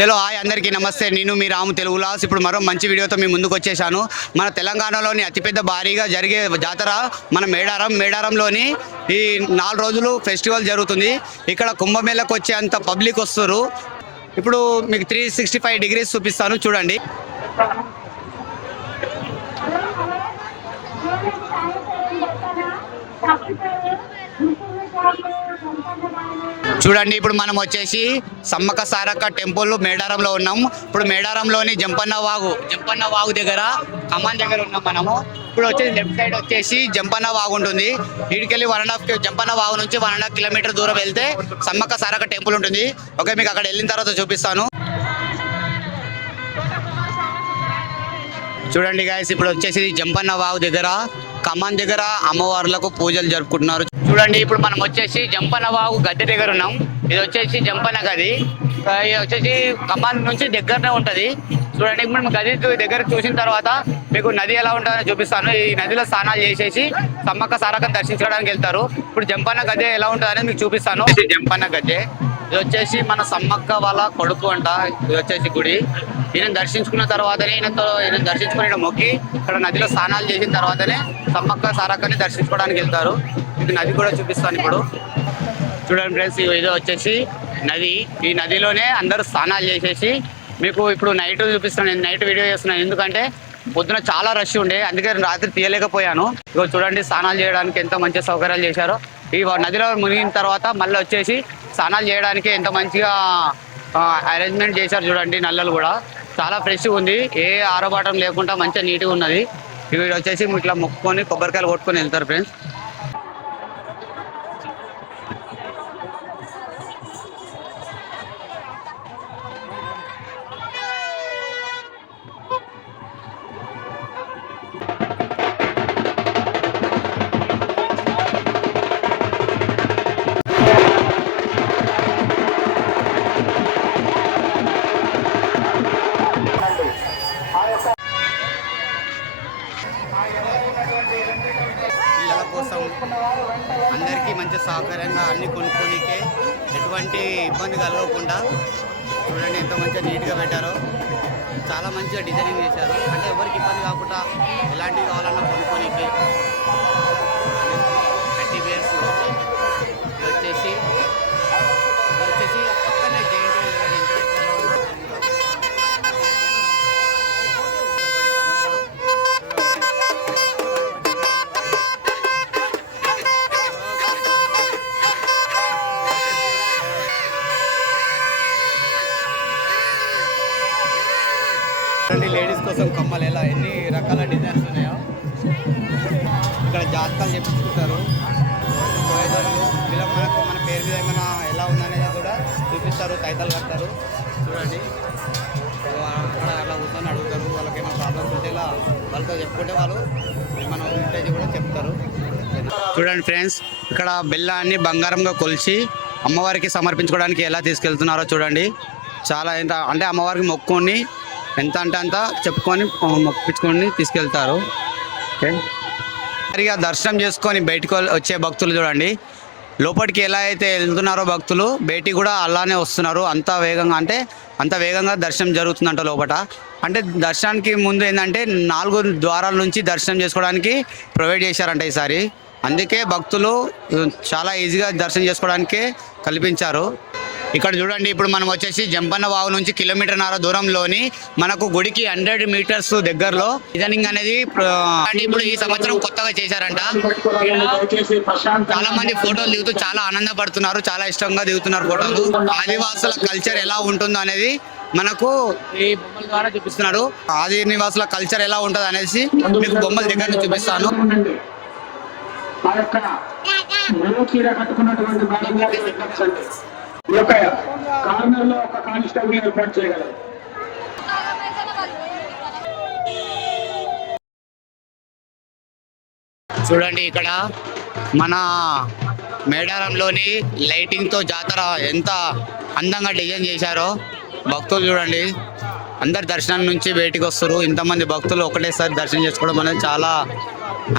చలో హాయ్ అందరికీ నమస్తే. నేను మీ రాము తెలుగు లాస్. ఇప్పుడు మరో మంచి వీడియోతో మీ ముందుకు వచ్చేసాను. మన తెలంగాణలోని అతిపెద్ద భారీగా జరిగే జాతర మన మేడారంలోని ఈ 4 రోజులు ఫెస్టివల్ జరుగుతుంది. ఇక్కడ కుంభమేళకు వచ్చే అంత పబ్లిక్ వస్తారు. ఇప్పుడు మీకు 365 డిగ్రీస్ చూపిస్తాను చూడండి. చూడండి ఇప్పుడు మనం వచ్చేసి సమ్మక్క సారక్క టెంపుల్ మేడారంలో ఉన్నాం. ఇప్పుడు మేడారంలోని జంపన్న వాగు దగ్గర కమాన్ దగ్గర ఉన్నాం మనము. ఇప్పుడు వచ్చేసి లెఫ్ట్ సైడ్ వచ్చేసి జంపన్న వాగు ఉంటుంది. వీడికెళ్ళి 1.5 జంపన్న వాగు నుంచి 1.5 కిలోమీటర్ దూరం వెళ్తే సమ్మక్క సారక్క టెంపుల్ ఉంటుంది. ఓకే, మీకు అక్కడ వెళ్ళిన తర్వాత చూపిస్తాను. చూడండి గాయస్, ఇప్పుడు వచ్చేసి జంపన్న వాగు దగ్గర కమాన్ దగ్గర అమ్మవార్లకు పూజలు జరుపుకుంటున్నారు. చూడండి ఇప్పుడు మనం వచ్చేసి జంపన్న వాగు గద్దె దగ్గర ఉన్నాం. ఇది వచ్చేసి జంపన్న గది. ఇది వచ్చేసి కమాన్ నుంచి దగ్గరనే ఉంటుంది. చూడండి ఇప్పుడు మనం గది దగ్గర చూసిన తర్వాత మీకు నది ఎలా ఉంటుందో చూపిస్తాను. ఈ నదిలో స్నానాలు చేసేసి సమ్మక్క సారక్కను దర్శించడానికి వెళ్తారు. ఇప్పుడు జంపన్న గద్దె ఎలా ఉంటుంది అనేది మీకు చూపిస్తాను. జంపన్న గద్దె ఇది వచ్చేసి మన సమ్మక్క వాళ్ళ కొడుకు అంట. ఇది వచ్చేసి గుడి. ఈయన దర్శించుకున్న తర్వాతనే ఈయన దర్శించుకుని మొక్కి ఇక్కడ నదిలో స్నానాలు చేసిన తర్వాతనే సమ్మక్క సారక్కని దర్శించుకోవడానికి వెళ్తారు. ఇది నది కూడా చూపిస్తాను ఇప్పుడు. చూడండి ఫ్రెండ్స్, ఇది వచ్చేసి నది. ఈ నదిలోనే అందరూ స్నానాలు చేసేసి మీకు ఇప్పుడు నైట్ చూపిస్తాను. నేను నైట్ వీడియో చేస్తున్నాను ఎందుకంటే పొద్దున చాలా రష్ ఉండే, అందుకే రాత్రి తీయలేకపోయాను. ఇగో చూడండి స్నానాలు చేయడానికి ఎంత మంచి సౌకర్యాలు చేశారో. ఈ నదిలో మునిగిన తర్వాత మళ్ళీ వచ్చేసి స్నానాలు చేయడానికి ఎంత మంచిగా అరేంజ్మెంట్ చేశారు. చూడండి నల్లలు కూడా చాలా ఫ్రెష్గా ఉంది, ఏ ఆరబాటం లేకుండా మంచిగా నీట్గా ఉన్నది. ఇవి వచ్చేసి ఇట్లా మొక్కుకొని కొబ్బరికాయలు కొట్టుకొని వెళ్తారు ఫ్రెండ్స్. పిల్లల కోసం అందరికీ మంచి సౌకర్యంగా అన్ని కొనుక్కోనికే ఎటువంటి ఇబ్బంది కలగకుండా చూడండి ఎంత మంచిగా నీట్గా పెట్టారో. చాలా మంచిగా డిజైనింగ్ చేశారు, అంటే ఎవరికి ఇబ్బంది కాకుండా ఎలాంటివి కావాలన్నా కొనుక్కోనికే. కట్టి బేర్స్ వచ్చేసి పక్కనే లేడీస్ కోసం కమ్మలు ఎలా ఎన్ని రకాల డిజైన్స్ ఉన్నాయో. ఇక్కడ జాతకాలు చెప్పుకుంటారు ఇలా మనకు మన పేరు మీద ఏమైనా ఎలా ఉందనేది కూడా చూపిస్తారు, తైతలు కడతారు. చూడండి అక్కడ అలా కూర్చొని అడుగుతారు, వాళ్ళకి ఏమైనా ప్రాబ్లమ్స్ ఉంటే ఇలా వాళ్ళతో చెప్పుకుంటే వాళ్ళు మన వింటేజ్ కూడా చెప్తారు. చూడండి ఫ్రెండ్స్, ఇక్కడ బెల్లాన్ని బంగారంగా కొలిచి అమ్మవారికి సమర్పించుకోవడానికి ఎలా తీసుకెళ్తున్నారో చూడండి. చాలా ఎంత అంటే అమ్మవారికి మొక్కుని ఎంత అంటే అంత చెప్పుకొని మొక్కించుకొని తీసుకెళ్తారు. సరిగా దర్శనం చేసుకొని బయటకు వచ్చే భక్తులు చూడండి, లోపలికి ఎలా అయితే వెళ్తున్నారో భక్తులు బయటికి కూడా అలానే వస్తున్నారు. అంత వేగంగా అంటే అంత వేగంగా దర్శనం జరుగుతుందంట లోపల. అంటే దర్శనానికి ముందు ఏంటంటే 4 ద్వారాల నుంచి దర్శనం చేసుకోవడానికి ప్రొవైడ్ చేశారంట ఈసారి. అందుకే భక్తులు చాలా ఈజీగా దర్శనం చేసుకోవడానికి కల్పించారు. ఇక్కడ చూడండి ఇప్పుడు మనం వచ్చేసి జంపన్న వాగు నుంచి 1.5 కిలోమీటర్ దూరంలోని మనకు గుడికి 100 మీటర్స్ దగ్గరలో డిజైనింగ్ అనేది ఇప్పుడు ఈ సంవత్సరం కొత్తగా చేశారంట. చాలా మంది ఫోటోలు దిగుతూ చాలా ఆనందపడుతున్నారు, చాలా ఇష్టంగా దిగుతున్నారు ఫోటోలు. ఆదివాసుల కల్చర్ ఎలా ఉంటుందో అనేది మనకు ఈ బొమ్మల ద్వారా చూపిస్తున్నారు. ఆదివాసుల కల్చర్ ఎలా ఉంటుంది అనేసి మీకు బొమ్మల దగ్గర చూపిస్తాను. చూడండి ఇక్కడ మన మేడారంలోని లైటింగ్తో జాతర ఎంత అందంగా డిజైన్ చేశారో. భక్తులు చూడండి అందరు దర్శనం నుంచి బయటికి వస్తారు. ఇంతమంది భక్తులు ఒకటేసారి దర్శనం చేసుకోవడం అనేది చాలా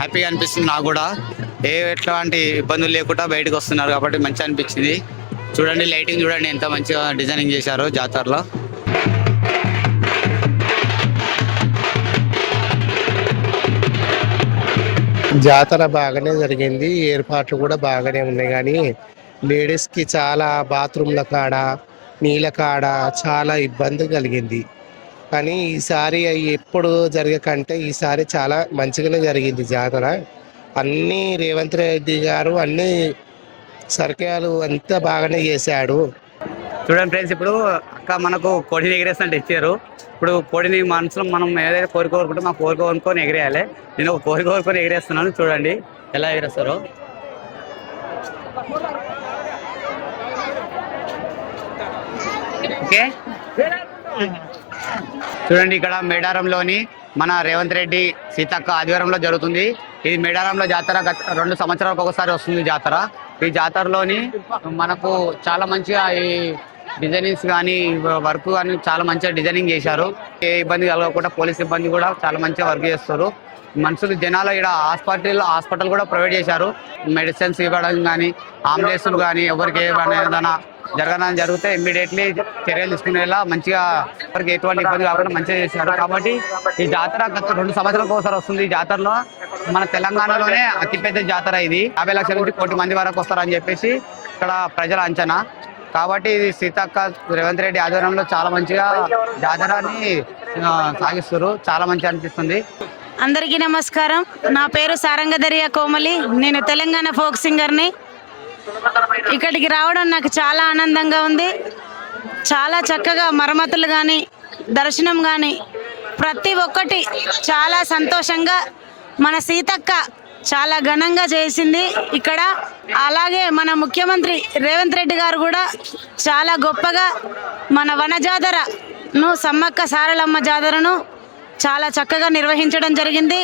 హ్యాపీగా అనిపిస్తుంది నాకు కూడా. ఎట్లాంటి ఇబ్బందులు లేకుండా బయటకు వస్తున్నారు కాబట్టి మంచిగా అనిపించింది. చూడండి లైటింగ్ చూడండి ఎంత మంచిగా డిజైనింగ్ చేశారో జాతరలో. జాతర బాగానే జరిగింది. ఏర్పాట్లు కూడా బాగానే ఉన్నాయి కానీ లేడీస్కి చాలా బాత్రూమ్ల కాడ, నీళ్ళ కాడ చాలా ఇబ్బంది కలిగింది. కానీ ఈసారి అయి ఎప్పుడు జరగకంటే ఈసారి చాలా మంచిగానే జరిగింది జాతర. అన్నీ రేవంత్ రెడ్డి గారు అన్నీ సర్కారు అంతా బాగానే చేశాడు. చూడండి ఫ్రెండ్స్, ఇప్పుడు అక్క మనకు కోడిని ఎగిరేస్తున్నట్టు ఇచ్చారు. ఇప్పుడు కోడిని మనసులో మనం ఏదైతే కోరిక కోరుకుంటే మా కోరిక కొనుక్కొని ఎగిరేయాలి. నేను ఒక కోరిక కోరుకొని ఎగిరేస్తున్నాను, చూడండి ఎలా ఎగిరేస్తారో. ఓకే, చూడండి ఇక్కడ మేడారంలోని మన రేవంత్ రెడ్డి సీతక్క ఆధ్వర్యంలో జరుగుతుంది. ఇది మేడారంలో జాతర 2 సంవత్సరాలకు ఒకసారి వస్తుంది జాతర. ఈ జాతరలోని మనకు చాలా మంచిగా ఈ డిజైనింగ్స్ కానీ వర్క్ కానీ చాలా మంచిగా డిజైనింగ్ చేశారు. ఏ ఇబ్బంది కలగకుండా పోలీస్ సిబ్బంది కూడా చాలా మంచిగా వర్క్ చేస్తారు. మనుషులు జనాలు ఇక్కడ హాస్పిటల్ కూడా ప్రొవైడ్ చేశారు. మెడిసిన్స్ ఇవ్వడం కానీ, అంబులెన్స్లు కానీ ఎవరికి ఏదైనా జరగడానికి జరిగితే ఇమ్మీడియట్లీ చర్యలు తీసుకునేలా మంచిగా ఎవరికి ఎటువంటి ఇబ్బంది కాకుండా మంచిగా చేశారు. కాబట్టి ఈ జాతర గత 2 సంవత్సరాలకు ఒకసారి వస్తుంది. ఈ జాతరలో మన తెలంగాణలోనే అతిపెద్ద జాతర ఇది. 50 లక్షల నుంచి 1 కోటి మంది వరకు వస్తారని చెప్పేసి ఇక్కడ ప్రజల అంచనా. కాబట్టి ఇది సీతక్క రేవంత్ రెడ్డి ఆధ్వర్యంలో చాలా మంచిగా జాతరాన్ని సాగిస్తారు. చాలా మంచిగా అనిపిస్తుంది. అందరికీ నమస్కారం. నా పేరు సారంగధరియా కోమలి. నేను తెలంగాణ ఫోక్ సింగర్ని. ఇక్కడికి రావడం నాకు చాలా ఆనందంగా ఉంది. చాలా చక్కగా మరమ్మతులు కానీ, దర్శనం కానీ ప్రతి ఒక్కటి చాలా సంతోషంగా మన సీతక్క చాలా ఘనంగా చేసింది ఇక్కడ. అలాగే మన ముఖ్యమంత్రి రేవంత్ రెడ్డి గారు కూడా చాలా గొప్పగా మన వన జాతరను, సమ్మక్క సారలమ్మ జాతరను చాలా చక్కగా నిర్వహించడం జరిగింది.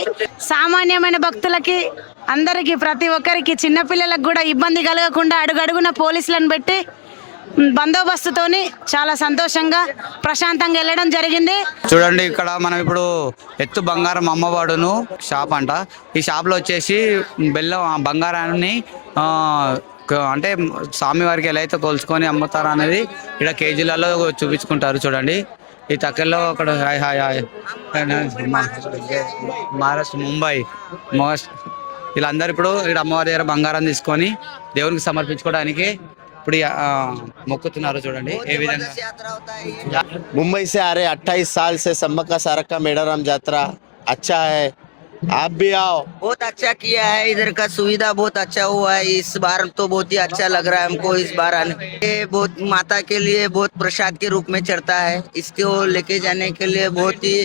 సామాన్యమైన భక్తులకి అందరికీ ప్రతి ఒక్కరికి చిన్నపిల్లలకు కూడా ఇబ్బంది కలగకుండా అడుగడుగున పోలీసులను పెట్టి బందోబస్తుతోని చాలా సంతోషంగా ప్రశాంతంగా వెళ్ళడం జరిగింది. చూడండి ఇక్కడ మనం ఇప్పుడు ఎత్తు బంగారం అమ్మవాడును షాప్ అంట. ఈ షాప్లో వచ్చేసి బెల్లం బంగారాన్ని అంటే స్వామివారికి ఎలా అయితే కొలుచుకొని అమ్ముతారు అనేది ఇక్కడ కేజీలలో చూపించుకుంటారు. చూడండి ఈ తక్కల్లో అక్కడ hi hi hi Maharashtra Mumbai వీళ్ళందరూ ఇప్పుడు ఇక్కడ అమ్మవారి దగ్గర బంగారం తీసుకొని దేవునికి సమర్పించుకోవడానికి ఇప్పుడు మొక్కుతున్నారు. చూడండి ఏ విధంగా. मुंबई से आ रहे 28 साल से सम्मक्का सारक्का मेडाराम यात्रा अच्छा है, आप भी आओ। बहुत अच्छा किया है, इधर का सुविधा बहुत अच्छा हुआ है। इस बार तो बहुत ही अच्छा लग रहा है हमको इस बार आने। ये बहुत माता के लिए बहुत प्रसाद के रूप में चढ़ता है। इसको लेके जाने के लिए बहुत ही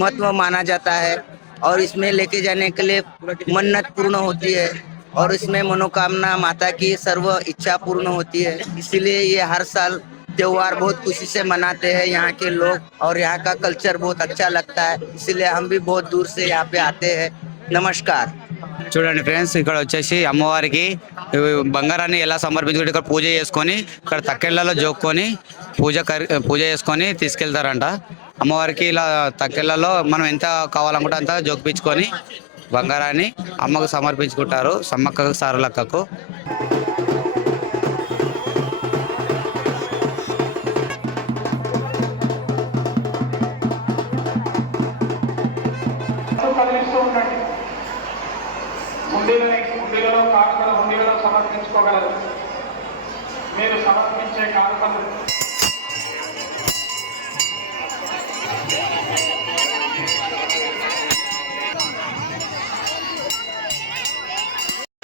महत्व माना जाता है और इसमें लेके जाने के लिए मन्नत पूर्ण होती है और इसमें मनोकामना माता की सर्व इच्छा पूर्ण होती है। इसीलिए ये हर साल त्योहार बहुत खुशी से मनाते हैं यहाँ के लोग और यहाँ का कल्चर बहुत अच्छा लगता है। इसीलिए हम भी बहुत दूर से यहाँ पे आते हैं। नमस्कार। చూడండి ఫ్రెండ్స్, ఇక్కడ వచ్చేసి అమ్మవారికి బంగారాన్ని ఎలా సమర్పించుకుంటే ఇక్కడ పూజ చేసుకొని ఇక్కడ తక్కెళ్ళలో జోక్కొని పూజ చేసుకొని తీసుకెళ్తారంట. అమ్మవారికి ఇలా తక్కెళ్ళలో మనం ఎంత కావాలనుకుంటే అంత జోకిపించుకొని బంగారాన్ని అమ్మకు సమర్పించుకుంటారు, సమ్మక్క సారలక్కకు. కదిలిస్తూ ఉండండి. హుండీలలో కానుకలు హుండీలలో సమర్పించుకోగలరు. మీరు సమర్పించే కానుకలు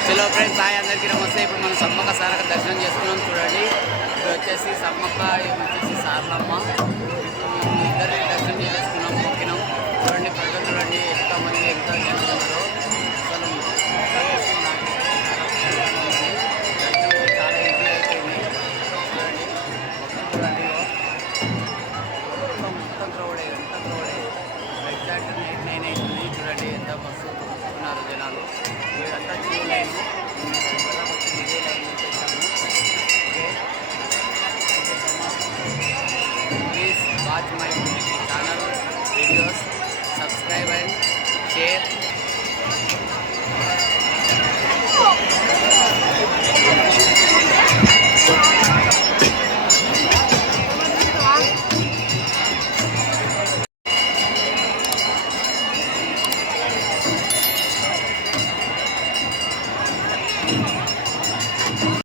హలో ఫ్రెండ్స్, హాయ్ అందరికీ నమస్తే. ఇప్పుడు మనం సమ్మక్క సారక్క దర్శనం చేసుకున్నాం. చూడండి ఇప్పుడు వచ్చేసి సమ్మక్క, వచ్చేసి సారలమ్మ, ఇద్దరిని దర్శనం చేసుకున్నాం, మొక్కినాం. చూడండి ప్రజలు చూడండి ఎంతమంది ఎంత జనం ఉన్నారో. అసలు దర్శనం చాలా ఈజీ అయిపోయింది. చూడండి చూడండి మొత్తం క్రౌడ్ ఎగ్జాక్ట్ 9 అవుతుంది. చూడండి ఎంత బస్సు ఉన్నారు జనాలు. ఇదంతా క్యూ లైన్. ఇదే లైన్ చేశాము. Please watch my channel videos, subscribe and share. है